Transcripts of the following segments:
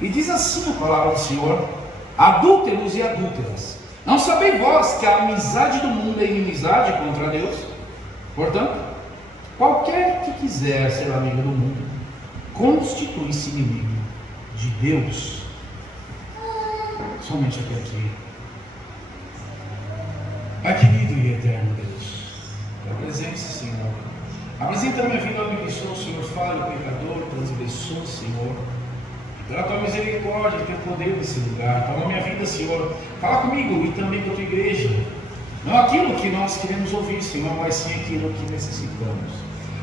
E diz assim a palavra do Senhor: adúlteros e adúlteras, não sabeis vós que a amizade do mundo é inimizade contra Deus? Portanto, qualquer que quiser ser amigo do mundo, constitui-se inimigo de Deus. Somente aqui aqui. Pai querido e eterno Deus, apresente, Senhor. Apresenta a minha vida onde que sou, Senhor, falho, pecador, transgressor, Senhor. Pela tua misericórdia e teu poder nesse lugar. Toma minha vida, Senhor. Fala comigo e também com a tua igreja. Não aquilo que nós queremos ouvir, Senhor, mas sim aquilo que necessitamos.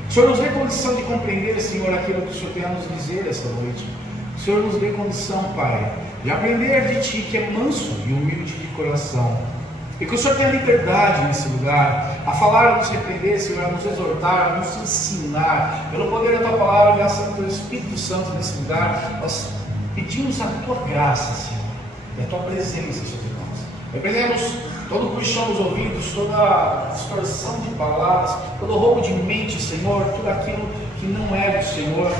O Senhor nos dê condição de compreender, Senhor, aquilo que o Senhor tem a nos dizer esta noite. O Senhor nos dê condição, Pai, de aprender de Ti, que é manso e humilde de coração. E que o Senhor tenha liberdade nesse lugar, a falar, a nos repreender, Senhor, a nos exortar, a nos ensinar. Pelo poder da Tua palavra e a ação do Espírito Santo nesse lugar, nós pedimos a Tua graça, Senhor, e a Tua presença sobre nós. Repreendemos todo o comichão dos ouvidos, toda distorção de palavras, todo roubo de mente, Senhor, tudo aquilo que não é do Senhor,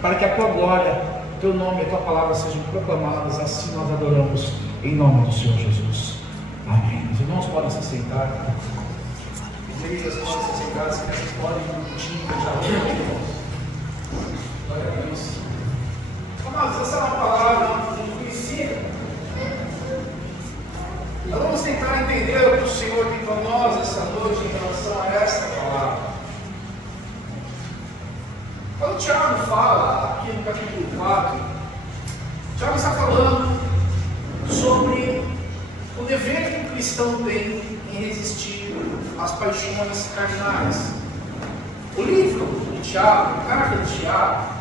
para que a Tua glória, o Teu nome e a Tua palavra sejam proclamadas. Assim nós adoramos, em nome do Senhor Jesus. Amém. Os irmãos podem se sentar. As igrejas podem se sentar, as crianças podem ir no time, já. Glória a Deus. Amados, essa é uma palavra muito conhecida. Nós vamos tentar entender o que o Senhor tem para nós essa noite em relação a esta palavra. Quando o Tiago fala, aqui no capítulo 4, o Tiago está falando sobre o dever que o cristão tem em resistir às paixões carnais. O livro de Tiago, a carta de Tiago,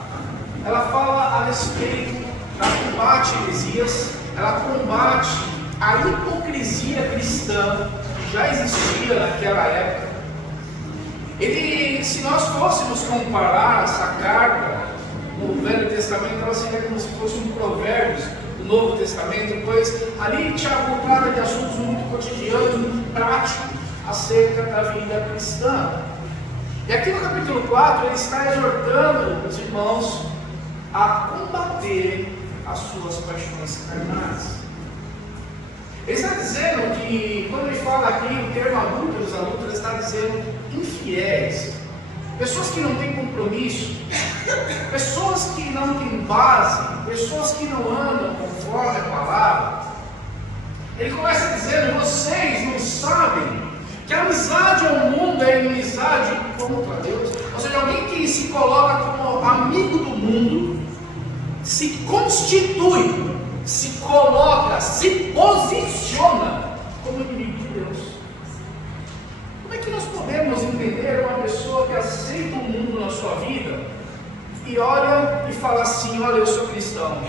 ela fala a respeito, ela combate heresias, ela combate a hipocrisia cristã que já existia naquela época. Se nós fôssemos comparar essa carta no Velho Testamento, ela seria como se fosse um Provérbios do Novo Testamento, pois ali Tiago trata de assuntos muito cotidianos, muito práticos acerca da vida cristã. E aqui no capítulo 4 ele está exortando os irmãos a combater as suas paixões carnais. Ele está dizendo que, quando ele fala aqui o termo adúlteros, adúlteras, está dizendo infiéis, pessoas que não têm compromisso, pessoas que não têm base, pessoas que não andam conforme a palavra. Ele começa dizendo: vocês não sabem que a amizade ao mundo é inimizade contra Deus. Ou seja, alguém que se coloca como amigo do mundo, se constitui, se coloca, se posiciona como inimigo de Deus. Como é que nós podemos entender uma pessoa que aceita o mundo na sua vida e olha e fala assim: olha, eu sou cristão,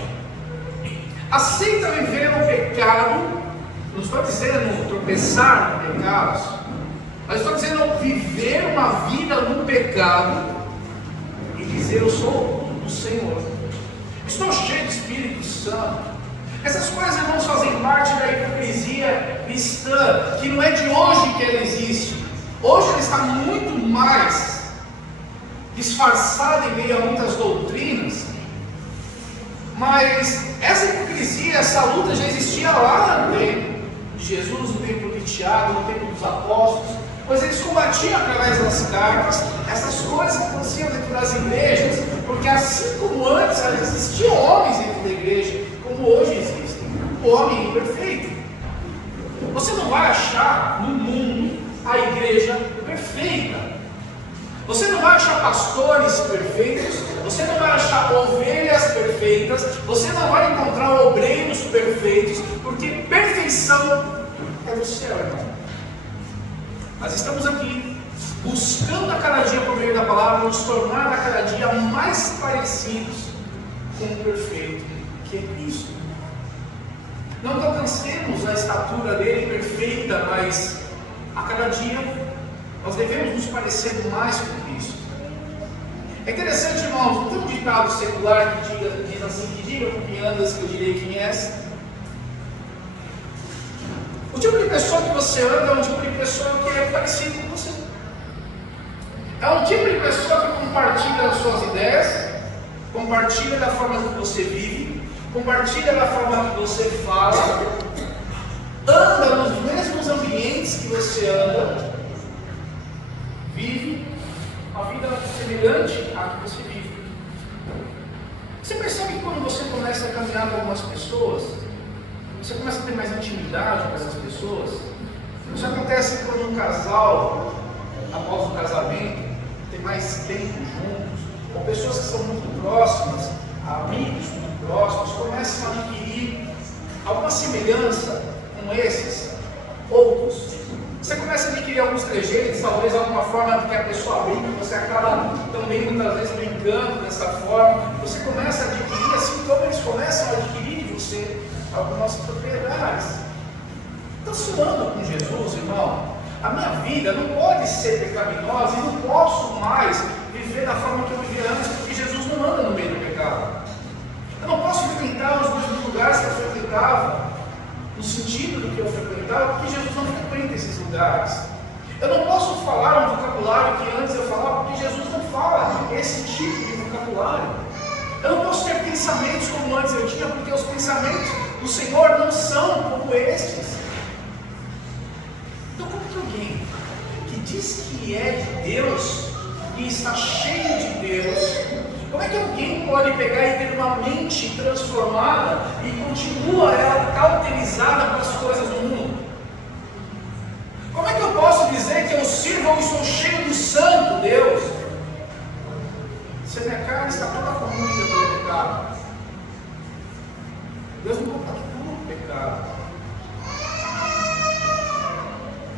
aceita viver no pecado? Não estou dizendo tropeçar no pecados, mas estou dizendo viver uma vida no pecado e dizer: eu sou do Senhor, estou cheio do Espírito Santo. Essas coisas, irmãos, fazem parte da hipocrisia cristã, que não é de hoje que ela existe. Hoje ela está muito mais disfarçada em meio a muitas doutrinas, mas essa hipocrisia, essa luta já existia lá no tempo de Jesus, no tempo de Tiago, no tempo dos apóstolos, pois eles combatiam através das cartas essas coisas que aconteciam dentro das igrejas, porque assim como antes existiam homens dentro da igreja, como hoje existem, o homem imperfeito. Você não vai achar no mundo a igreja perfeita, você não vai achar pastores perfeitos, você não vai achar ovelhas perfeitas, você não vai encontrar obreiros perfeitos, porque perfeição é do céu, irmão. Nós estamos aqui buscando a cada dia, por meio da palavra, nos tornar a cada dia mais parecidos com o perfeito, que é Cristo. Não alcancemos a estatura dele perfeita, mas a cada dia nós devemos nos parecer mais com Cristo. É interessante, irmãos, tem um ditado secular que diz assim: que diga com quem andas, que eu direi quem és. O tipo de pessoa que você anda é um tipo de pessoa que é parecido com você. É um tipo de pessoa que compartilha as suas ideias, compartilha da forma que você vive, compartilha da forma que você fala, anda nos mesmos ambientes que você anda, vive uma vida semelhante à que você vive. Você percebe que quando você começa a caminhar com algumas pessoas, você começa a ter mais intimidade com essas pessoas? Isso acontece quando um casal, após o casamento, tem mais tempo juntos, ou pessoas que são muito próximas, amigos muito próximos, começam a adquirir alguma semelhança com esses outros. Você começa a adquirir alguns trejeitos, talvez alguma forma que a pessoa brinca, você acaba também muitas vezes brincando dessa forma. Você começa a adquirir, assim como eles começam a adquirir de você algumas propriedades. Então, se eu ando com Jesus, irmão, a minha vida não pode ser pecaminosa e não posso mais viver da forma que eu vivia antes, porque Jesus não anda no meio do pecado. Eu não posso frequentar os mesmos lugares que eu frequentava, no sentido do que eu frequentava, porque Jesus não frequenta esses lugares. Eu não posso falar um vocabulário que antes eu falava, porque Jesus não fala esse tipo de vocabulário. Eu não posso ter pensamentos como antes eu tinha, porque os pensamentos do Senhor não são como estes. Então, como que alguém que diz que é de Deus e está cheio de Deus, como é que alguém pode pegar e ter uma mente transformada e continua ela cauterizada para as coisas do mundo? Como é que eu posso dizer que eu sirvo ou estou cheio do Santo Deus, se a minha carne está toda corrompida pelo pecado? Deus não compactua o pecado.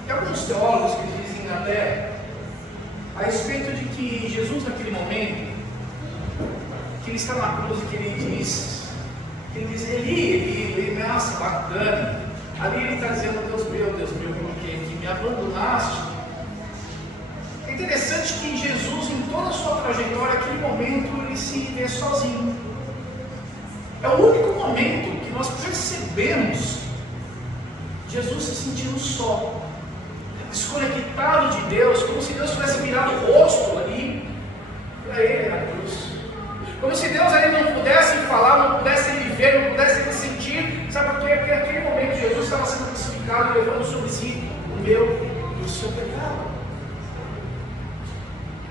Tem alguns teólogos que dizem até a respeito de que Jesus naquele momento, que ele está na cruz e que ele diz, Eli, nossa, bacana. Ali ele está dizendo, Deus meu, por que me abandonaste? É interessante que Jesus, em toda a sua trajetória, naquele momento, ele se vê sozinho. É o único momento que nós percebemos Jesus se sentindo só, desconectado de Deus, como se Deus tivesse virado o rosto ali para ele na cruz. Como se Deus ali não pudesse falar, não pudesse ele ver, não pudesse ele sentir. Sabe por quê? Porque naquele momento Jesus estava sendo crucificado, levando sobre si o meu e o seu pecado.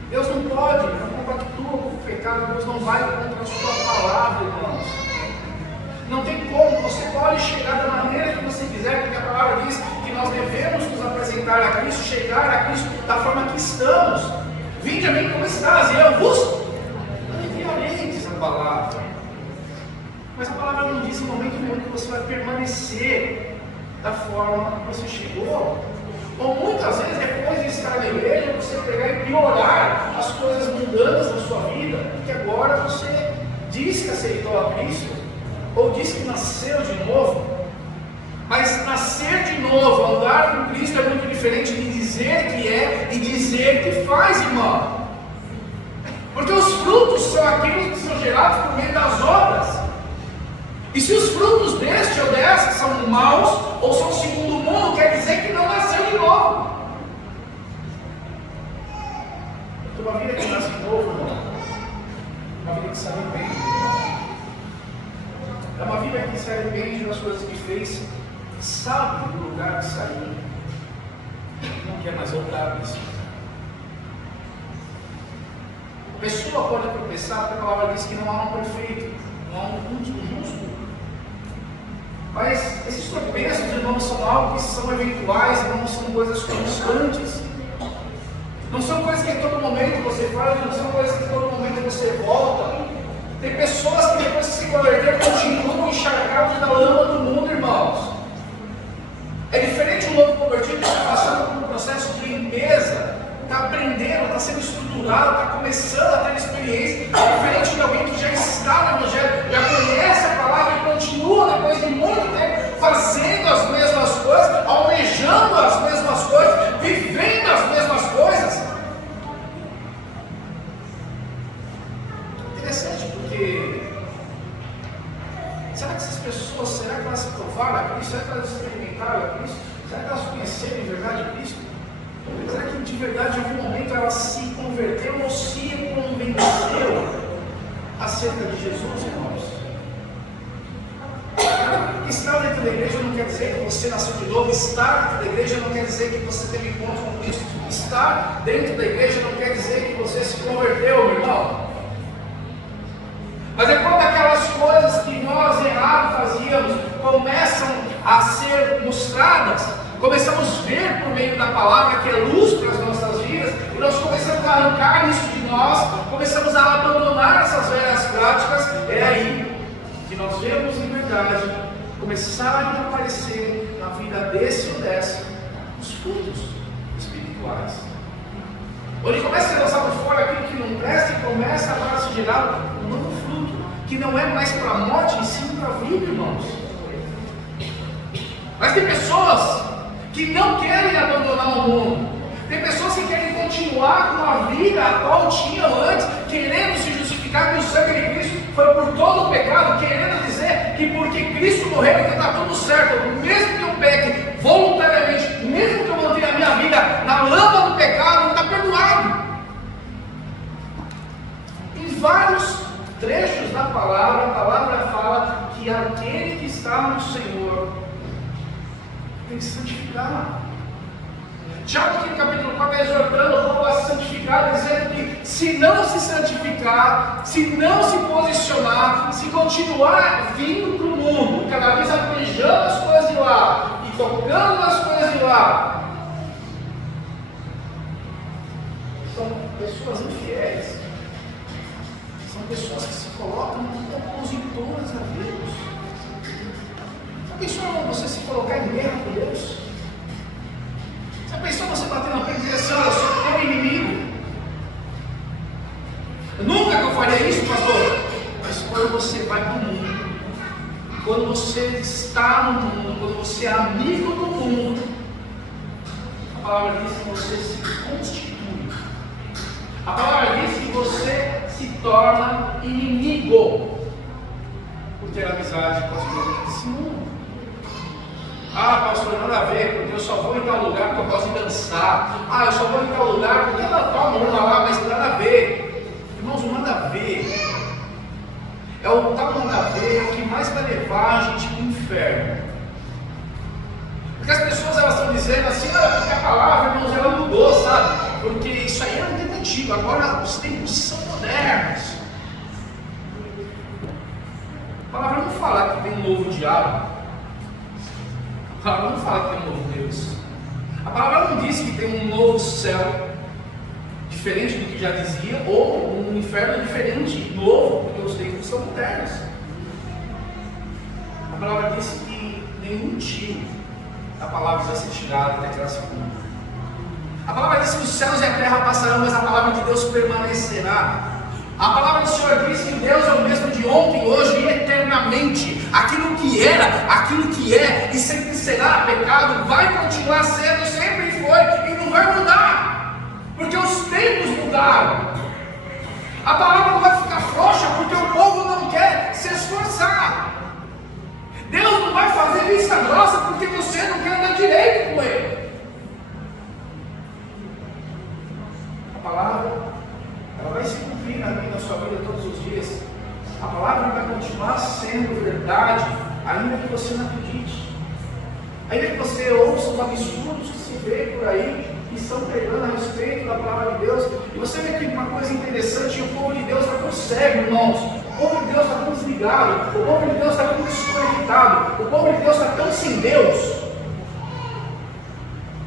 Deus não pode, não compactua com o pecado, Deus não vai contra a sua palavra, irmãos. Não tem como, você pode chegar da maneira que você quiser, porque a palavra diz que nós devemos nos apresentar a Cristo, chegar a Cristo da forma que estamos. Vinde a mim como estás, e eu vos enviarei, diz a palavra. Mas a palavra não diz em momento nenhum que você vai permanecer da forma que você chegou. Ou muitas vezes, depois de estar na igreja, você pegar e piorar as coisas mundanas da sua vida, porque agora você diz que aceitou a Cristo, ou diz que nasceu de novo. Mas nascer de novo, andar com Cristo é muito diferente de dizer que é e dizer que faz, irmão. Porque os frutos são aqueles que são gerados por meio das obras. E se os frutos deste ou dessa são maus, ou são segundo o mundo, quer dizer que não nasceu de novo. Porque uma vida que nasce de novo, irmão, uma vida que se arrepende. É uma vida que se arrepende das coisas que fez, sabe do lugar que saiu, não quer mais voltar para isso. A pessoa pode tropeçar, porque a palavra diz que não há um perfeito, não há um justo. Mas esses tropeços, irmãos, são algo que são eventuais, não são coisas constantes. Não são coisas que em todo momento você faz, não são coisas que em todo momento você volta. Tem pessoas que depois que se converteram continuam encharcados na lama do mundo, irmãos. É diferente um novo convertido que está passando por um processo de limpeza, está aprendendo, está sendo estruturado, está começando a ter experiência. É diferente de alguém que já está no Evangelho, já conhece a palavra e continua depois de muito tempo fazendo as mesmas coisas, almejando as mesmas coisas, vivendo as mesmas coisas. Interessante, porque será que essas pessoas, será que elas se provaram a Cristo? Será que elas experimentaram a Cristo? Será que elas conheceram de verdade a Cristo? Será que de verdade em algum momento elas se converteram ou se convenceram acerca de Jesus, irmãos? estar dentro da igreja não quer dizer que você nasceu de novo. Estar dentro da igreja não quer dizer que você teve encontro com Cristo. Estar dentro da igreja não quer dizer que você se converteu, meu irmão. Mas é quando aquelas coisas que nós errado fazíamos começam a ser mostradas, começamos a ver por meio da palavra que é luz para as nossas vidas, e nós começamos a arrancar isso de nós, começamos a abandonar essas velhas práticas. É aí que nós vemos em verdade começarem a aparecer na vida desse ou dessa os frutos espirituais. Onde começa a ser lançado fora aquilo que não presta e começa agora a se gerar um novo fruto, que não é mais para a morte, e sim para a vida, irmãos. Mas tem pessoas que não querem abandonar o mundo. Tem pessoas que querem continuar com a vida a qual tinham antes, querendo se justificar que o sangue de Cristo foi por todo o pecado, querendo dizer que porque Cristo morreu, então está tudo certo. Mesmo que eu peque voluntariamente, mesmo que eu mantenha a minha vida na lama do pecado, não está perdoado. Em vários trechos da palavra, a palavra fala que aquele que está no Senhor tem que se santificar. Tiago, aqui no capítulo 4, exortando o povo a se santificar, dizendo que se não se santificar, se não se posicionar, se continuar vindo para o mundo, cada vez apejando as coisas de lá e tocando as coisas de lá, são pessoas infiéis, são pessoas que se colocam como opositoras a Deus. Já pensou você se colocar em guerra com Deus? Já pensou você bater na frente e dizer assim: olha, eu sou teu inimigo? Nunca que eu faria isso, pastor. Mas quando você vai para o mundo, quando você está no mundo, quando você é amigo do mundo, a palavra diz que você se constitui. A palavra diz que você se torna inimigo por ter amizade com as coisas desse mundo. Ah, pastor, nada a ver, porque eu só vou em tal lugar porque eu gosto de dançar. Ah, eu só vou em tal lugar porque ela toma uma lá, mas nada a ver. Irmãos, o nada a ver é o tal nada a ver, é o que mais vai levar a gente para o inferno. Porque as pessoas elas estão dizendo assim: ah, porque a palavra, irmãos, ela mudou, sabe? Porque isso aí era um tempo antigo, agora os tempos são modernos. A palavra não fala que tem um novo diabo. A palavra não fala que tem um novo Deus. A palavra não diz que tem um novo céu, diferente do que já dizia, ou um inferno diferente, novo, porque os tempos são modernos. A palavra diz que nenhum tio da palavra vai ser tirado até que ela se cumpra. A palavra diz que os céus e a terra passarão, mas a palavra de Deus permanecerá. A palavra do Senhor diz que Deus é o mesmo de ontem, hoje e eternamente. Aquilo que era, aquilo que é e sempre será pecado, vai continuar sendo, sempre foi e não vai mudar, porque os tempos mudaram. A palavra não vai ficar frouxa porque o povo não quer se esforçar. Deus não vai fazer vista grossa porque você não quer andar direito com Ele. A palavra ela vai se cumprir na sua vida todos os dias. A palavra vai continuar sendo verdade, ainda que você não acredite. Ainda que você ouça os absurdos que se vê por aí, que estão pregando a respeito da palavra de Deus. E você vê que uma coisa interessante: o povo de Deus está tão cego, irmãos. O povo de Deus está tão desligado. O povo de Deus está tão desconectado. O povo de Deus está tão sem Deus.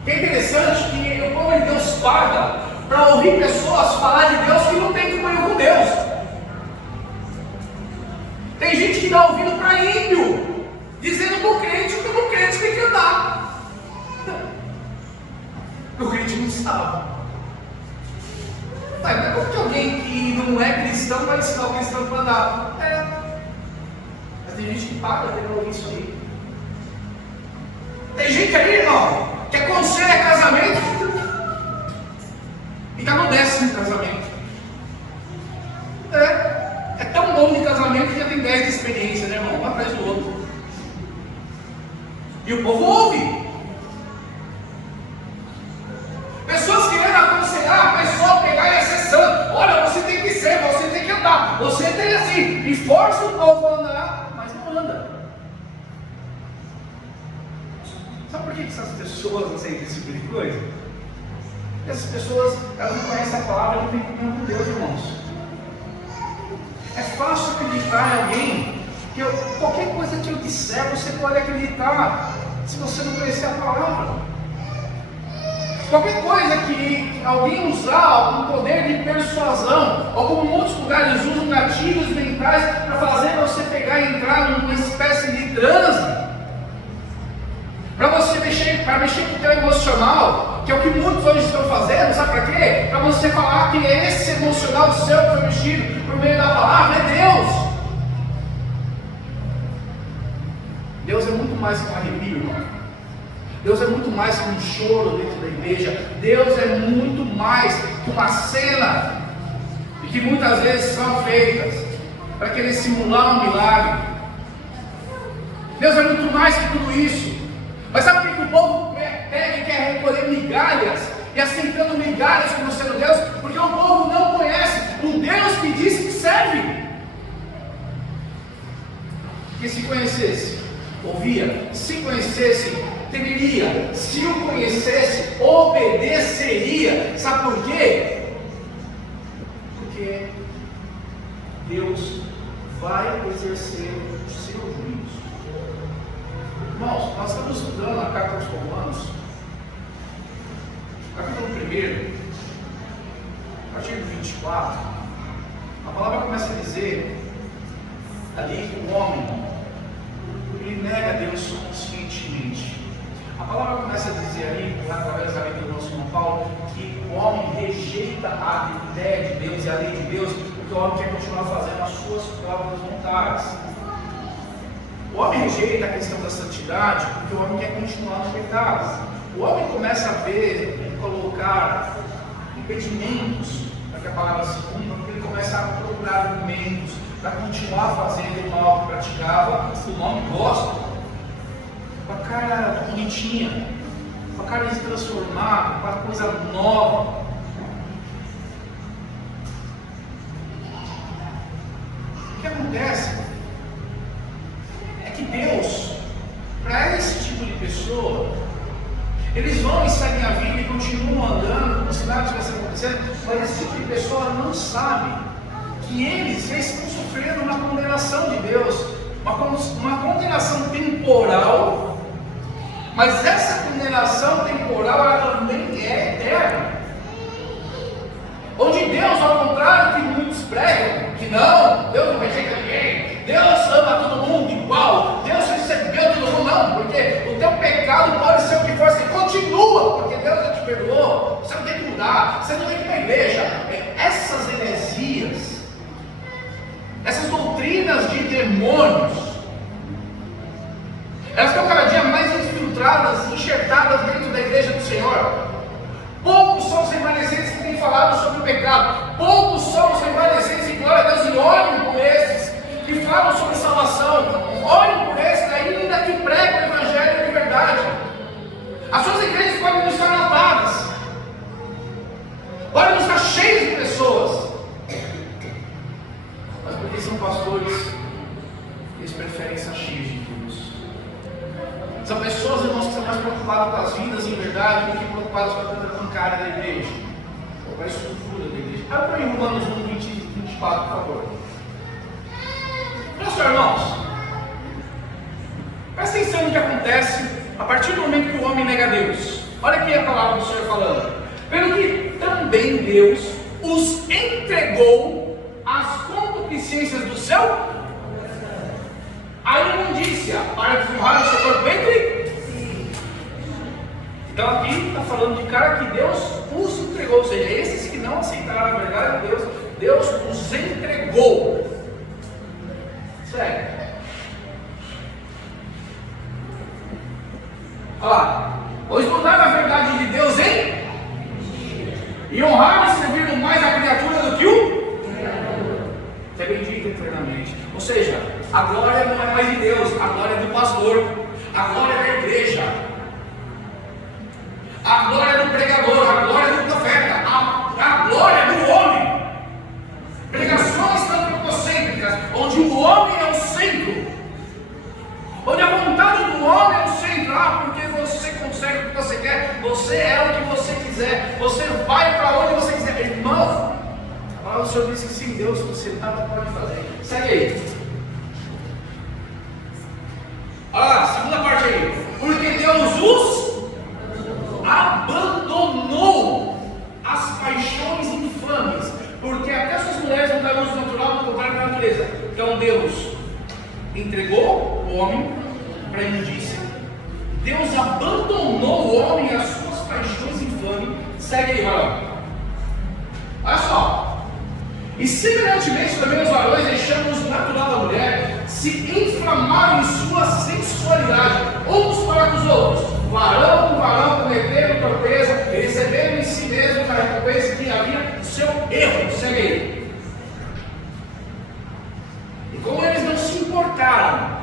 Que é interessante que o povo de Deus paga para ouvir pessoas falar de Deus que não tem comunhão com Deus. Tem gente que está ouvindo para ímpio, dizendo para o crente que o crente tem que andar. O crente não sabe. Mas como que alguém que não é cristão vai ensinar o cristão para andar? Mas tem gente que paga para ouvir isso aí. Tem gente aí, irmão, que aconselha casamento e está no 10º casamento. É tão bom de casamento que já tem 10 de experiência, né, irmão? Um atrás do outro. E o povo ouve. Pessoas querendo aconselhar a pessoa a pegar e a ser santo. Olha, você tem que ser, você tem que andar, você tem assim. E força o povo a andar, mas não anda. essas pessoas aceitam esse tipo de coisa? Essas pessoas, elas não conhecem a palavra que tem comunhão com Deus, irmãos. É fácil acreditar em alguém que qualquer coisa que eu disser, você pode acreditar, se você não conhecer a palavra. Qualquer coisa que alguém usar um poder de persuasão, ou como muitos lugares usam gatilhos mentais para fazer você pegar e entrar numa espécie de transe, para mexer com o teu emocional, que é o que muitos hoje estão fazendo, sabe para quê? Para você falar que esse emocional seu que foi mexido por meio da palavra é Deus. Deus é muito mais que um arrepio, irmão. Deus é muito mais que um choro dentro da igreja. Deus é muito mais que uma cena, e que muitas vezes são feitas para querer simular um milagre. Deus é muito mais que tudo isso. Mas sabe o que o povo pega e quer recolher migalhas, e aceitando migalhas como sendo Deus? Porque o povo não conhece o Deus que disse que serve. Que se conhecesse, ouvia, se conhecesse, temeria, se o conhecesse, obedeceria. Sabe por quê? Porque Deus vai exercer o seu juízo. Irmãos, nós estamos estudando a carta aos Romanos, capítulo 1, a partir do 24. A palavra começa a dizer ali que o homem, ele nega Deus conscientemente. A palavra começa a dizer ali, através da lei do nosso irmão Paulo, que o homem rejeita a ideia de Deus e a lei de Deus, porque o homem quer continuar fazendo as suas próprias vontades. O homem rejeita a questão da santidade, porque o homem quer continuar no pecado. O homem começa a ver e colocar impedimentos para que a palavra se cumpra, porque ele começa a procurar argumentos para continuar fazendo o mal que praticava. O homem gosta. Com a cara bonitinha, com a cara de se transformar, com a coisa nova. O que acontece é que Deus, para esse tipo de pessoa, eles vão e seguem a vida e continuam andando como se nada estivesse acontecendo, mas esse tipo de pessoa não sabe que eles já estão sofrendo uma condenação de Deus, uma condenação temporal. Mas essa condenação temporal, ela também é eterna. Onde Deus, ao contrário que muitos pregam, que não, Deus não rejeita ninguém, Deus ama todo mundo igual, Deus recebeu todo mundo, não, porque o teu pecado pode ser o que for, você continua, porque Deus já te perdoou, você não tem que mudar, você não tem que ir para a igreja. Essas heresias, essas doutrinas de demônios, elas estão cada dia mais infiltradas, enxertadas dentro da igreja do Senhor. Poucos são os remanescentes que têm falado sobre o pecado. Poucos são os remanescentes, e glória a Deus, e olhem por esses que falam sobre salvação. Olhem por esses ainda que pregam o evangelho de verdade. As suas igrejas podem não estar lotadas, podem não estar cheias de pessoas, mas porque são pastores, eles preferem estar cheios de Deus. São pessoas, irmãos, que estão mais preocupadas com as vidas em verdade do que preocupadas com a tanta bancária da igreja, ou com a estrutura da igreja. Abre para mim Romanos 1, 20 e 24, por favor. Olha só, irmãos, presta atenção no que acontece a partir do momento que o homem nega Deus. Olha aqui a palavra do Senhor falando. Pelo que também Deus os entregou às concupiscências do céu, a imundícia, para desonrar o seu corpo entre. Então aqui está falando de cara que Deus os entregou, ou seja, esses que não aceitaram a verdade de Deus, Deus os entregou. Sério. Olha lá. Pois mudaram a verdade de Deus em e honraram e serviram mais a criatura do que o que é bendito eternamente. Ou seja, a glória não é mais de Deus, a glória é do pastor, a glória é da igreja, a glória é do pregador, a glória é do profeta, a glória é do homem. Pregações antropocêntricas, onde o homem é o centro, onde a vontade do homem é o centro. Porque você consegue pastor disse que sem Deus você nada pode fazer. Segue aí. Olha lá, segunda parte aí. Porque Deus os abandonou as paixões infames. Porque até suas mulheres não deram uso natural do contrário da natureza. Então Deus entregou o homem para a imundícia. Deus abandonou o homem e as suas paixões infames. Segue aí, vai. Olha só. E semelhantemente também os varões, deixando o natural da mulher, se inflamaram em sua sensualidade, uns para com os outros. Varão com varão cometeram torpeza, recebendo em si mesmo a recompensa que havia no seu erro. Segue aí. E como eles não se importaram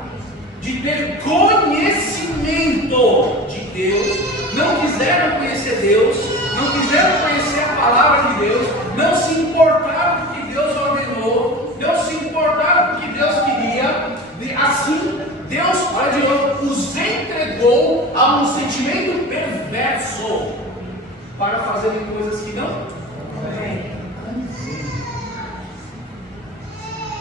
de ter conhecimento de Deus, não quiseram conhecer Deus, não quiseram conhecer a palavra de Deus, não se importaram com o que Deus ordenou, não se importaram com o que Deus queria, assim Deus, olha de novo, os entregou a um sentimento perverso para fazerem coisas que não convêm.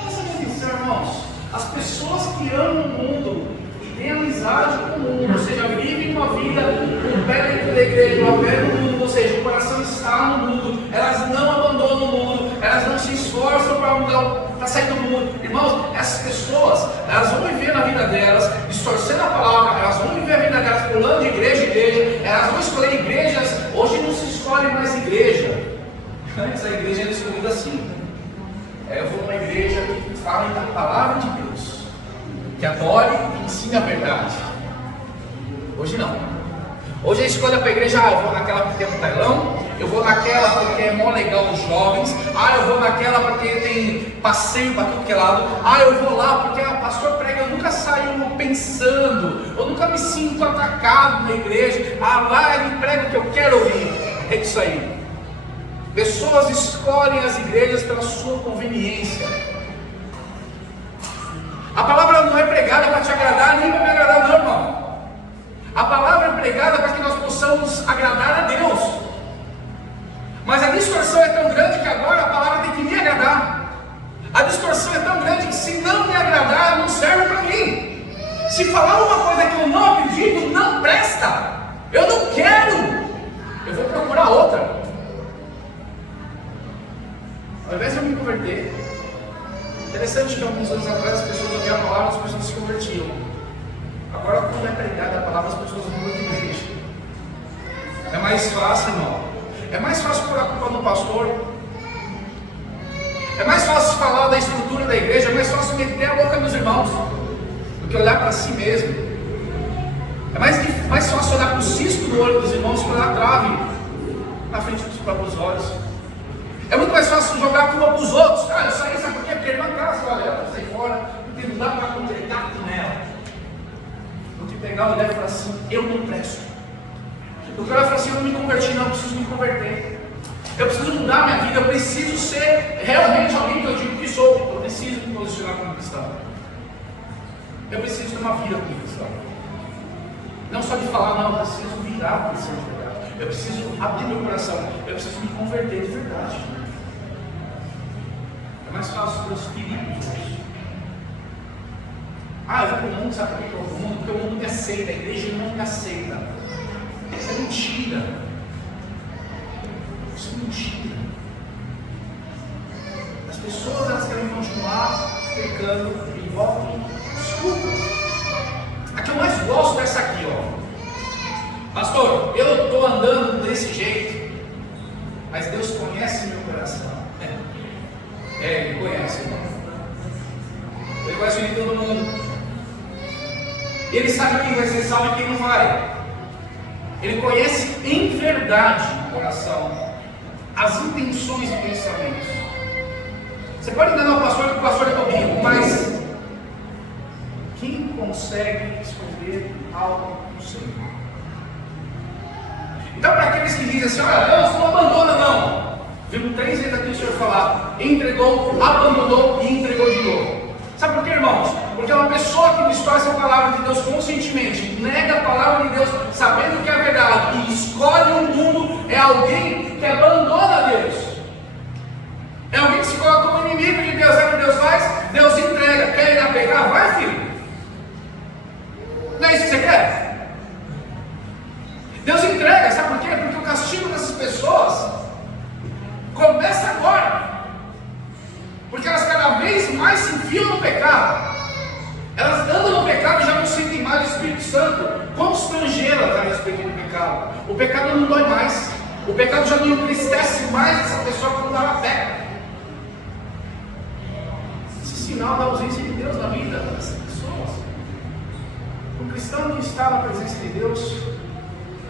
Presta atenção, irmãos. As pessoas que amam o mundo e têm amizade com o mundo, ou seja, vivem uma vida com o pé dentro da igreja, o pé no mundo, ou seja, o coração está no mundo, elas não abandonam o mundo, elas não se esforçam para mudar, para sair do mundo. Irmãos, essas pessoas, elas vão viver na vida delas, distorcendo a palavra, elas vão viver a vida delas pulando de igreja em igreja, elas vão escolher igrejas. Hoje não se escolhe mais igreja. Antes a igreja era escolhida assim. Eu vou numa igreja que fala da palavra de Deus, que adore e ensine a verdade. Hoje não. Hoje a escolha para a igreja, eu vou naquela porque tem um telão, eu vou naquela porque é mó legal os jovens, eu vou naquela porque tem passeio para tudo que é lado, eu vou lá porque o pastor prega, eu nunca saio pensando, eu nunca me sinto atacado na igreja, lá ele prega o que eu quero ouvir. É isso aí. Pessoas escolhem as igrejas pela sua conveniência. A palavra não é pregada para te agradar, nem para me agradar, não, irmão. A palavra é pregada para que nós possamos agradar a Deus. Mas a distorção é tão grande que agora a palavra tem que me agradar. A distorção é tão grande que se não me agradar, não serve para mim. Se falar uma coisa que eu não acredito, não presta. Eu não quero. Eu vou procurar outra. Ao invés de eu me converter, interessante que alguns anos atrás as pessoas ouviam a palavra, as pessoas se convertiam. Agora, quando é pregada a palavra, as pessoas mudam de igreja. É mais fácil, irmão. É mais fácil pôr a culpa no pastor. É mais fácil falar da estrutura da igreja. É mais fácil meter a boca nos irmãos do que olhar para si mesmo. É mais fácil olhar para o cisco do olho dos irmãos que olhar a trave na frente dos próprios olhos. É muito mais fácil jogar a culpa para os outros. Eu saí, sabe por quê? Porque ele não casa, olha, eu saí fora, porque não dá para conectar com ela. Do que pegar o olhar e falar assim, eu não presto. Eu quero falar assim, eu não me converti, não, eu preciso me converter. Eu preciso mudar minha vida, eu preciso ser realmente alguém que eu digo que sou. Eu preciso me posicionar como cristão. Eu preciso ter uma vida como cristão. Não só de falar, não, eu preciso virar cristão de verdade. Eu preciso abrir meu coração, eu preciso me converter de verdade. É mais fácil pelos perigos. Eu vou para o mundo, sabe por que eu vou para o mundo? Porque o mundo me aceita, a igreja não me aceita. Isso é mentira. Isso é mentira. As pessoas elas querem continuar pecando e voltam desculpas. A que eu mais gosto dessa aqui, Pastor, eu estou andando desse jeito, mas Deus conhece meu coração. Ele conhece, irmão. Ele conhece de todo mundo. Ele sabe quem vai ser salvo e quem não vai. Ele conhece em verdade o coração, as intenções e pensamentos. Você pode enganar o pastor que o pastor é bobinho, mas quem consegue esconder algo no Senhor? Então, para aqueles que dizem assim, Deus não abandona, não. Vimos 3 vezes aqui o Senhor falar, entregou, abandonou e entregou de novo. Sabe por quê, irmãos? Porque uma pessoa que distorce a palavra de Deus conscientemente, nega a palavra de Deus, sabendo que é verdade, e escolhe o mundo, é alguém que abandona Deus. É alguém que se coloca como inimigo de Deus. Aí o que Deus faz? Deus entrega. Quer ir lá pegar? Vai, filho. Não é isso que você quer? Deus entrega, sabe por quê? Porque o castigo dessas pessoas começa agora. Porque elas cada vez mais se enfiam no pecado. Elas andam no pecado e já não sentem mais o Espírito Santo. Constrangê-las a respeito do pecado. O pecado não dói mais. O pecado já não entristece mais essa pessoa quando ela peca. Esse é sinal da ausência de Deus na vida dessas pessoas. O cristão que está na presença de Deus,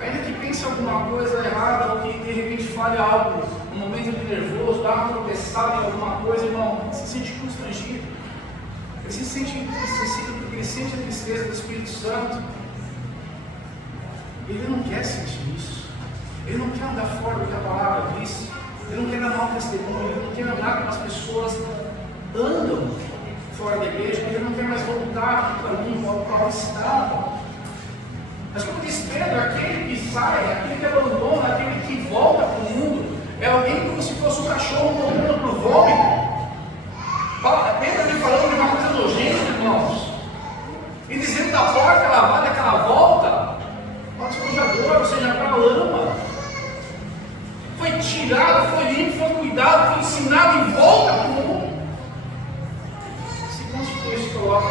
ainda que pense alguma coisa errada, ou que de repente fale algo, um momento de nervoso, dá uma tropeçada em alguma coisa, irmão, se sente constrangido. Ele se sente entristecido porque ele sente a tristeza do Espírito Santo. Ele não quer sentir isso. Ele não quer andar fora do que a palavra diz. Ele não quer dar mau testemunho. Ele não quer andar como as pessoas andam fora da igreja. Ele não quer mais voltar para o caminho ao qual estava. Mas como diz Pedro, aquele que sai, aquele que abandona, aquele que volta para o mundo, é alguém como se fosse um cachorro voltando para o vômito. Pedro ali falando de uma coisa nojenta, irmãos, e dizendo da porta lavada que ela volta para o despojador, ou seja, para a lama. Foi tirado, foi limpo, foi cuidado, foi ensinado e volta para o mundo. Se constitui, se coloca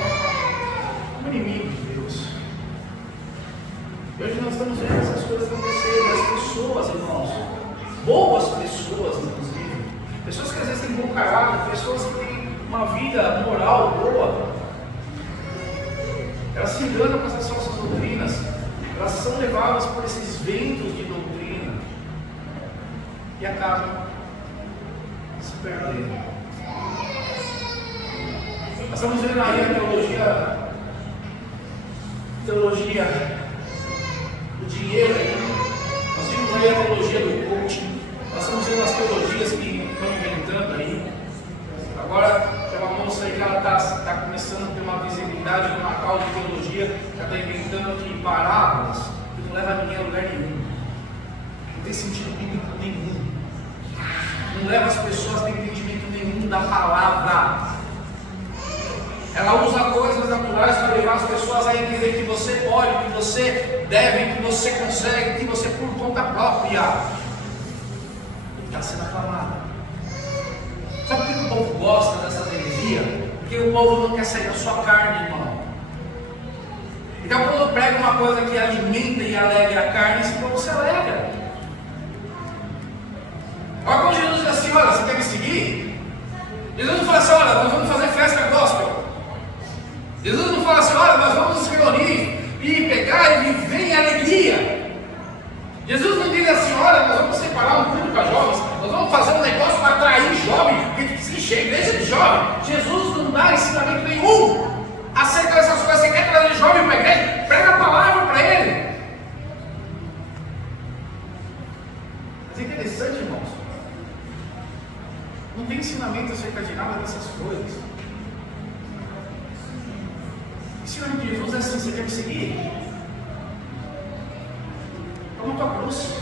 como inimigo de Deus. E hoje nós estamos vendo essas coisas acontecerem, as pessoas, irmãos, boas pessoas, inclusive, pessoas que às vezes têm bom caráter, pessoas que têm uma vida moral boa, elas se enganam com essas falsas doutrinas, elas são levadas por esses ventos de doutrina e acabam se perdendo. Nós estamos vendo aí a teologia do dinheiro, nós vimos aí a teologia do coaching, nós estamos vendo as teologias que estão inventando aí. Agora tem uma moça aí que ela está começando a ter uma visibilidade numa causa de teologia, ela está inventando que parábolas que não leva ninguém a lugar nenhum, não tem sentido bíblico nenhum, não leva as pessoas a ter entendimento nenhum da palavra. Ela usa coisas naturais para levar as pessoas a entender que você pode, que você deve, que você consegue, que você por conta própria. Está sendo aclamada. Sabe por que o povo gosta dessa heresia? Porque o povo não quer sair da sua carne, irmão. Então quando prega uma coisa que alimenta e alegra a carne, esse povo se alegra. Agora quando Jesus diz assim, olha, você quer me seguir? Jesus não fala assim, olha, nós vamos fazer festa gospel. Jesus não fala assim, olha, nós vamos nos reunir e pegar e viver em alegria. Jesus não diz assim, olha, nós vamos separar um grupo para jovens, nós vamos fazer um negócio para atrair jovens, porque se encher a igreja de jovens. Jesus não dá ensinamento nenhum acerca dessas coisas. Você quer trazer jovem para a igreja? Prega a palavra para ele. Mas é interessante, irmãos, não tem ensinamento acerca de nada dessas coisas. O ensinamento de Jesus é assim, você quer me seguir? Toma tua cruz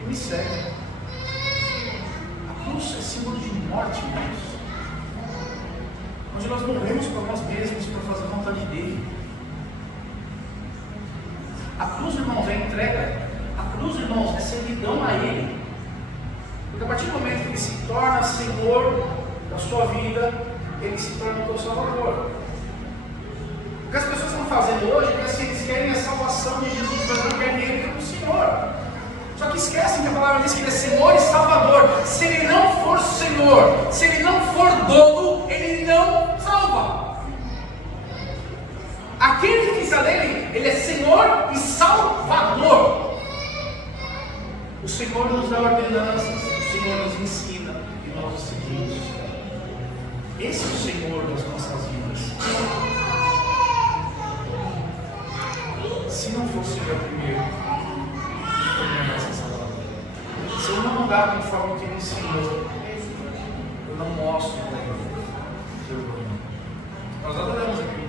e me segue. A cruz é símbolo de morte, irmãos, onde nós morremos para nós mesmos para fazer a vontade dele. A cruz, irmãos, é entrega. A cruz, irmãos, é servidão a ele. Porque a partir do momento que ele se torna Senhor da sua vida, ele se torna o teu Salvador. O que as pessoas estão fazendo hoje é que assim, eles querem a salvação de Jesus, mas não querem ele como Senhor. Só que esquecem que a palavra diz que ele é Senhor e Salvador. Se ele não for Senhor, se ele não for dono, ele não salva. Aquele que está nele, ele é Senhor e Salvador. O Senhor nos dá ordenanças, o Senhor nos ensina e nós os seguimos. Esse é o Senhor das nossas vidas. Se não fosse o primeiro, eu não ser salvador. Se eu não andar conforme o que ele ensinou, eu não mostro para ele. Nós adoramos aqui.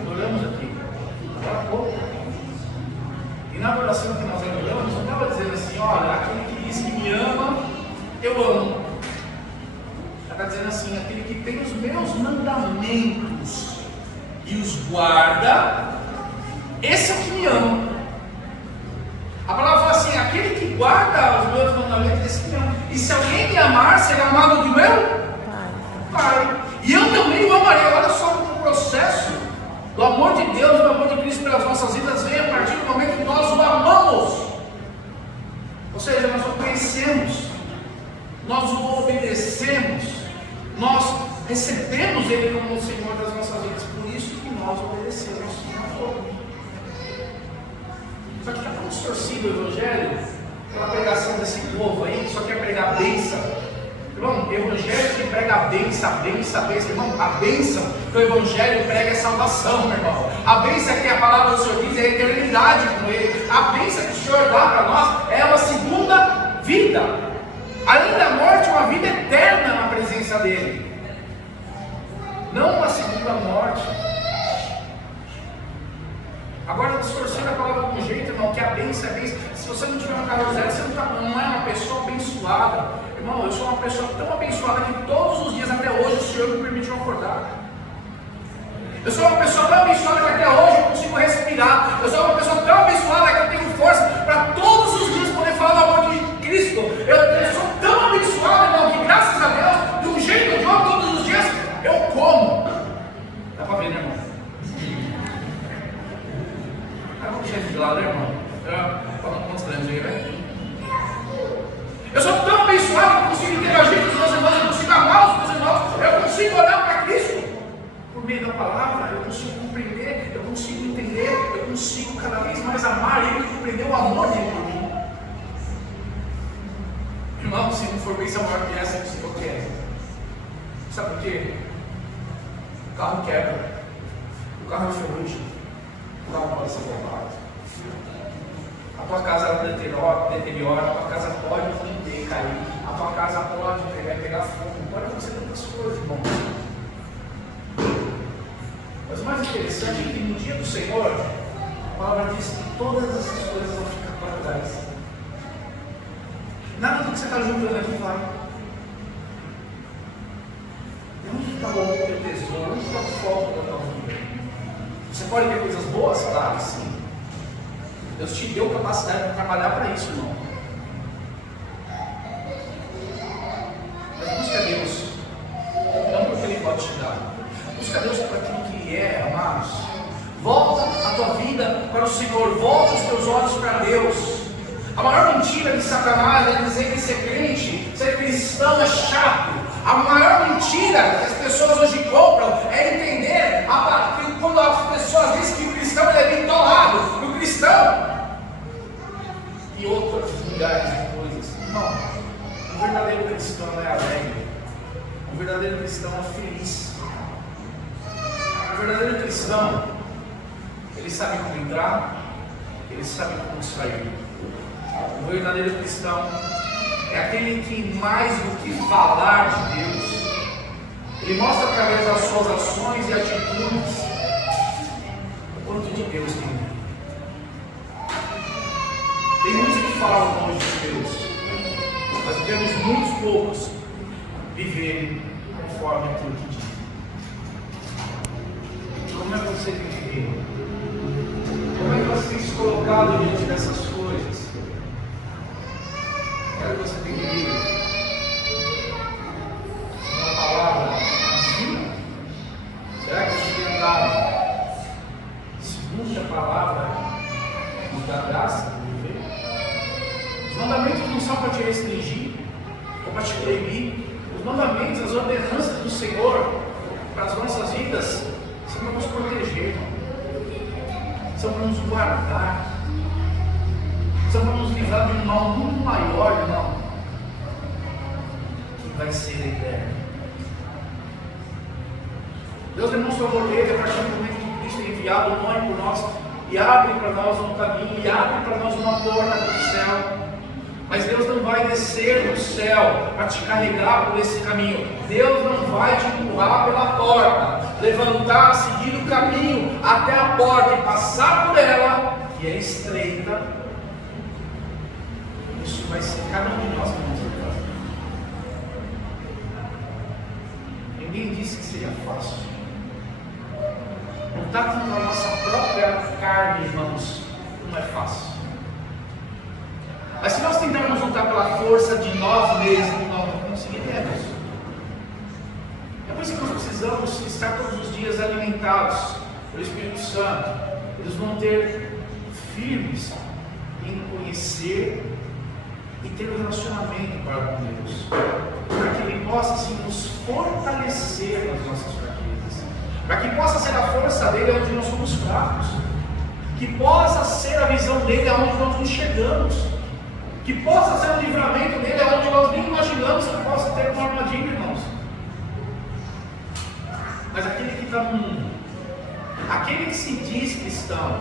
Adoramos aqui. Agora há pouco. E na adoração que nós adoramos, não estava dizendo assim, olha, aquele que diz que me ama, eu meus mandamentos e os guarda, esse é o que me ama. A palavra fala assim: aquele que guarda os meus mandamentos, esse que me ama. E se alguém me amar, será amado do meu Pai. E eu também o amarei. Olha só como o processo do amor de Deus, do amor de Cristo pelas nossas vidas vem a partir do momento que nós o amamos. Ou seja, nós o conhecemos, nós o obedecemos, nós recebemos Ele como o Senhor das nossas vidas. Por isso que nós obedecemos. Só que está tão distorcido o Evangelho, aquela pregação desse povo aí que só quer pregar bênção. Irmão, o Evangelho que prega a bênção, irmão, a bênção que o Evangelho prega é salvação, meu irmão. A bênção que a palavra do Senhor diz é a eternidade com Ele. A bênção que o Senhor dá para nós é uma segunda vida. Além da morte, uma vida eterna na presença dEle. Não uma segunda morte. Agora, distorcendo a palavra de um jeito, irmão, que a bênção é bênção. Se você não tiver uma carro zero, você não é uma pessoa abençoada. Irmão, eu sou uma pessoa tão abençoada que todos os dias até hoje o Senhor me permitiu acordar. Eu sou uma pessoa tão abençoada que até hoje eu consigo respirar. Eu sou uma pessoa tão abençoada que eu tenho força para todos os dias poder falar do amor de Cristo. Eu sou tão abençoado, irmão, que graças a Deus, de um jeito ou de outro, todos os dias, eu como. Dá para ver, né, irmão? Vamos deixar de lado, né, irmão? Falando quantos anos aí, né? Eu sou tão abençoado que eu consigo interagir com os meus irmãos, eu consigo amar os meus irmãos, eu consigo olhar para Cristo por meio da palavra, eu consigo compreender, eu consigo entender, eu consigo cada vez mais amar Ele e compreender o amor dele por mim. Irmão, se não for bênção maior que essa, não sei o que é. Sabe por quê? O carro quebra, o carro é ferrugem, o carro pode ser roubado. A tua casa deteriora, a tua casa pode romper, cair, a tua casa pode pegar fogo, pode acontecer tantas coisas, irmão. Mas o mais interessante é que no dia do Senhor, a palavra diz que todas essas coisas vão ficar para trás. Nada do que você está juntando aqui vai. E onde está o teu tesouro? Onde está o foco da tua vida? Você pode ver coisas boas? Claro, sim. Deus te deu capacidade de trabalhar para isso, irmão. Mas busca Deus, não porque Ele pode te dar. Busca Deus para aquilo que Ele é, amados. Volta a tua vida para o Senhor, volta os teus olhos para Deus. A maior mentira de Satanás é dizer que ser crente, ser cristão é chato. A maior mentira que as pessoas hoje compram é entender que quando as pessoas dizem que o cristão é bitolado, o cristão e outras milhares de coisas. Não, o verdadeiro cristão é alegre, o verdadeiro cristão é feliz. O verdadeiro cristão, ele sabe como entrar, ele sabe como sair. O verdadeiro cristão é aquele que, mais do que falar de Deus, ele mostra através das suas ações e atitudes o quanto de Deus tem. Tem muitos que falam longe de Deus, mas vemos muitos poucos viverem conforme aquilo que diz. Como é que você tem que viver? Como é que você tem se colocado diante dessas coisas? Como é que você tem que viver? Uma palavra assim? Será que você tem andado segundo a palavra nos dá graça de viver? Os mandamentos não são para te restringir ou para te proibir. Os mandamentos, as ordenanças do Senhor para as nossas vidas são para nos proteger, são para nos guardar, são para nos livrar de um mal muito maior, irmão, que vai ser eterno. Deus demonstra amor dele a partir do momento que Cristo é enviado o nome por nós e abre para nós um caminho, e abre para nós uma porta do céu. Mas Deus não vai descer do céu para te carregar por esse caminho. Deus não vai te empurrar pela porta, levantar, seguir o caminho até a porta e passar por ela, que é estreita. Isso vai ser cada um de nós, irmãos. Ninguém disse que seria fácil. Lutar contra a nossa própria carne, irmãos, não é fácil. Mas se nós tentarmos lutar pela força de nós mesmos, nós não conseguiremos. É por isso que nós precisamos estar todos os dias alimentados pelo Espírito Santo. Eles vão ter firmes em conhecer e ter um relacionamento para com Deus, para que Ele possa assim nos fortalecer nas nossas fraquezas, para que possa ser a força dele onde nós somos fracos, que possa ser a visão dele aonde nós não chegamos, que possa ser o livramento dele aonde nós nem imaginamos que possa ter uma armadilha, irmãos. Mas aquele que está no mundo, aquele que se diz cristão,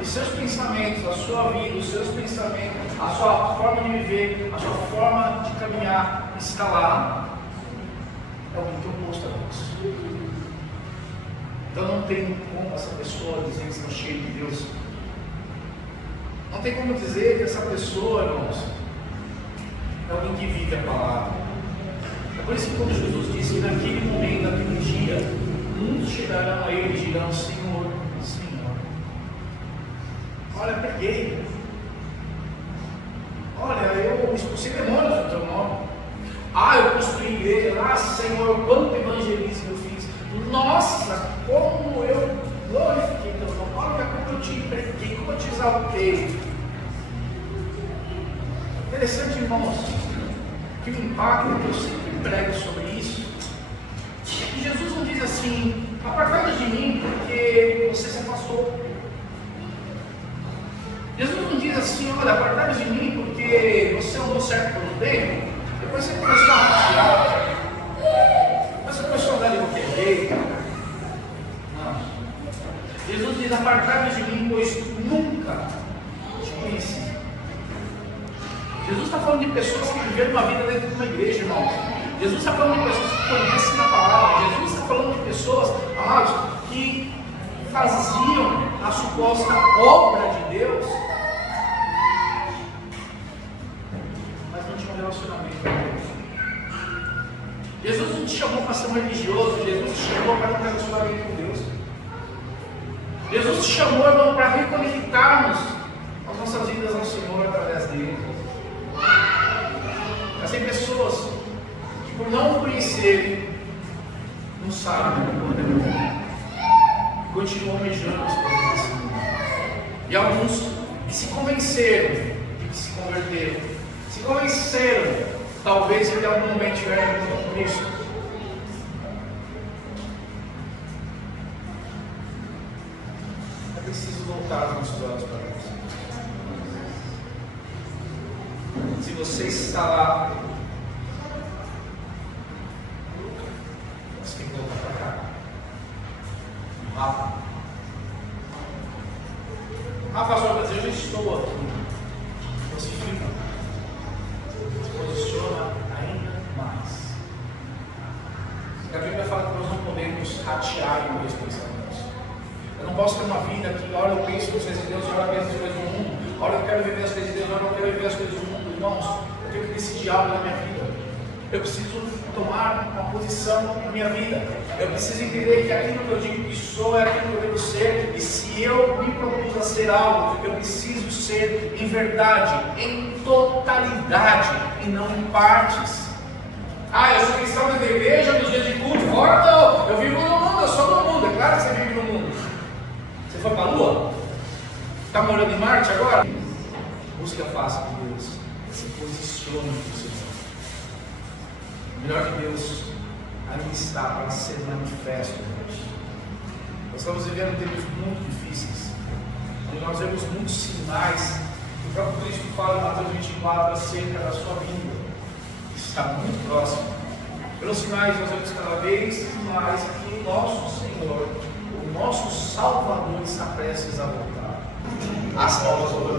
e seus pensamentos, a sua vida, os seus pensamentos, a sua forma de viver, a sua forma de caminhar está lá, é alguém que é oposto a Deus. Então não tem como essa pessoa dizer que está cheia de Deus. Não tem como dizer que essa pessoa, irmãos, é alguém que vive a palavra. É por isso que quando Jesus disse que naquele momento, naquele dia, muitos chegarão a Ele e dirão: Senhor, Senhor, olha, peguei. Olha, eu expulsei demônios no teu nome. Eu construí igreja. Senhor, quanto evangelismo eu fiz. Nossa, como eu glorifiquei teu nome. Olha como eu te preguei, como eu te exaltei. Interessante, irmãos, que o impacto que eu sempre prego sobre isso é que Jesus não diz assim: apartai-vos de mim porque você se afastou. Jesus não diz assim: olha, apartai-vos de mim porque você andou certo por um tempo, depois você começou a rastrear, depois você começou a andar de qualquer jeito. Não. Jesus diz: apartai-vos de mim, pois nunca te conheci. Jesus está falando de pessoas que viveram uma vida dentro de uma igreja, irmãos. Jesus está falando de pessoas que conhecem a palavra. Jesus está falando de pessoas, amados, que faziam a suposta obra de Deus, mas não tinham relacionamento com Deus. Jesus não te chamou para ser um religioso. Jesus te chamou para ter um relacionamento com Deus. Jesus te chamou, irmão, para reconectarmos as nossas vidas ao Senhor através dele. Mas tem pessoas que, por não conhecerem, não sabem o poder do mundo, continuam almejando as coisas desse mundo. E alguns que se convenceram de que se converteram, se convenceram, talvez em algum momento tiveram com Cristo. É preciso voltar os nossos olhos para Deus. Se você está lá, você tem que voltar para cá. Pastor, mas eu já estou aqui. Você fica, se posiciona ainda mais. A Bíblia fala que nós não podemos ratear em dois pensamentos. Eu não posso ter uma vida que, hora eu penso nas coisas de Deus, hora eu penso nas coisas do mundo, hora eu quero viver as coisas de Deus, hora eu quero viver as coisas do mundo. Irmãos, eu tenho que decidir algo na minha vida. Eu preciso tomar uma posição na minha vida. Eu preciso entender que aquilo que eu digo que sou é aquilo que eu devo ser. E se eu me propus a ser algo, eu preciso ser em verdade, em totalidade e não em partes. Eu sou cristão dentro da igreja, nos dias de culto, fora não. Eu vivo no mundo, eu sou do mundo. É claro que você vive no mundo. Você foi para a Lua? Está morando em Marte agora? Busque a face de Deus. Se posicione com o Senhor. O melhor de Deus ainda está para ser manifesto hoje. Nós estamos vivendo tempos muito difíceis, onde nós vemos muitos sinais. O próprio Cristo fala em Mateus 24 acerca da sua vinda, que está muito próximo. Pelos sinais nós vemos cada vez mais que o nosso Senhor, o nosso Salvador, está prestes a voltar. As palmas do